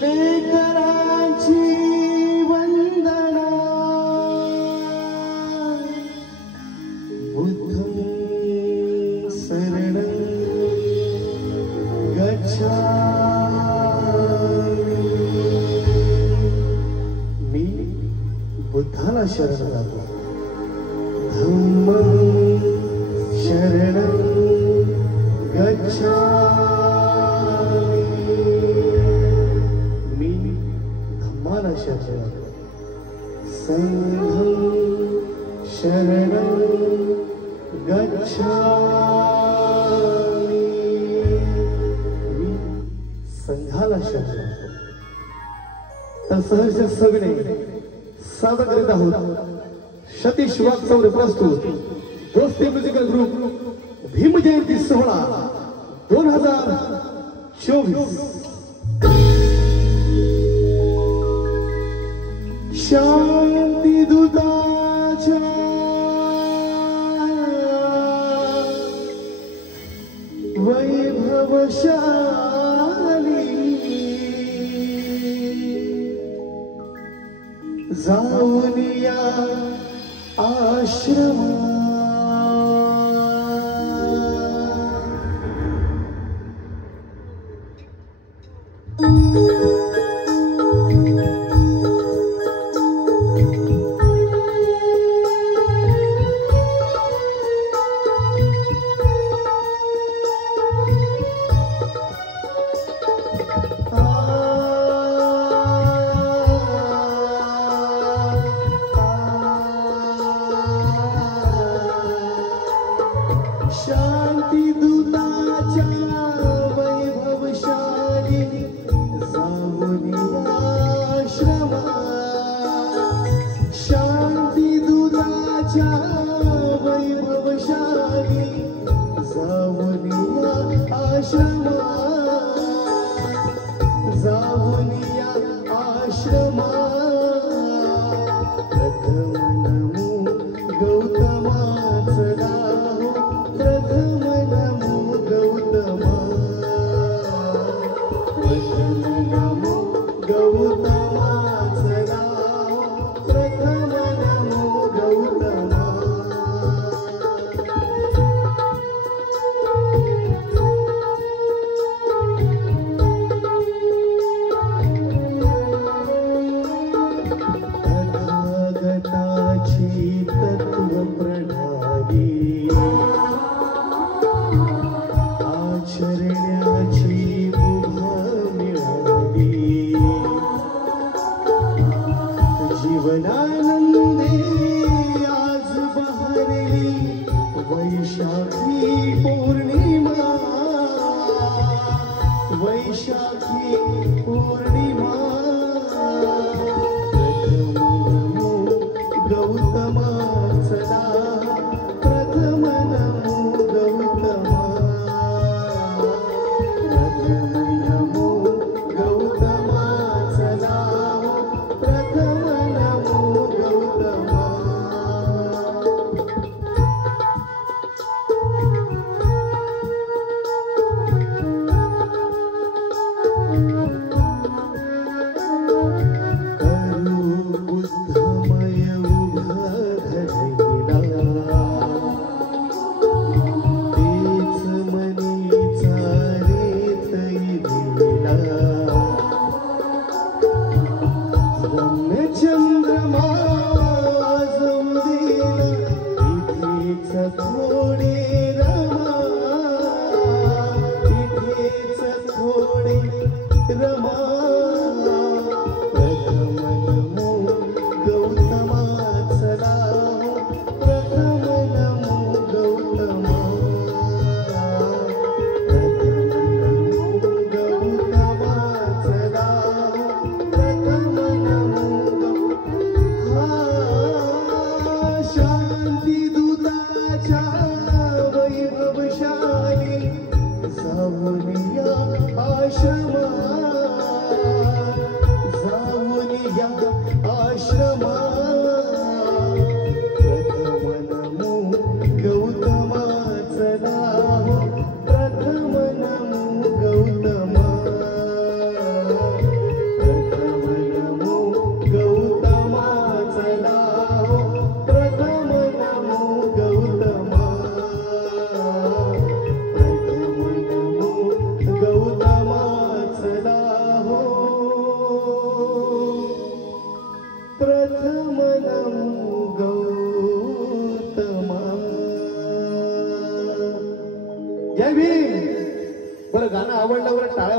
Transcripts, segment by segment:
लेकरांची वंदना बुद्धं शरणं गच्छामि। मी बुद्धाला शरण जातो। धम्मं शरणं गच्छामि। मी धम्माला शरण जातो। संघं शरणं गच्छामि। मी संघाला शरण जातो। तर सहर्ष सगळे सादर करीत आहोत सतीश वागचौरे प्रस्तुत दोस्ती म्युझिकल ग्रुप भीम जयंती सोहळा 2024। शांती दूताच्या वैभवशाली जाऊन या आश्रमा। शांती दूताच्या वैभवशाली जाऊन आश्रमा। शांती दूताच्या वैभवशाली जाऊन आश्रमा। जाऊन आश्रमा। प्रथम नमो गौतमाच नाव। प्रथम नमो गौतमा। प्रथम नमो गौतमाच नाव। प्रथम नमो गौतमा। तथागताची तत्व प्रणाली आचरण्याची मुभा मिळाली। जीवनानंदे आज बहरली वैशाखी पौर्णिमा। वैशाखी पौर्णिमा। प्रथम नमो गौतमाच नाव। प्रथम नमो गौतमा। प्रथम नमो गौतमाच नाव। प्रथम नमो गौतमा।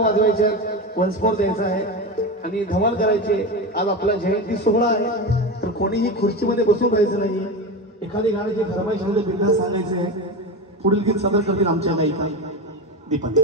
वाजवायच्या, वन्समोर द्यायचा आहे आणि धमाल करायचे. आज आपला जयंती सोहळा आहे, तर कोणीही खुर्चीमध्ये बसून राहायचं नाही. एखादी गाण्याची फरमाईश म्हणजे बिंदास सांगायचे आहे. पुढील गीत सादर करतील आमच्या गायिका दीपक.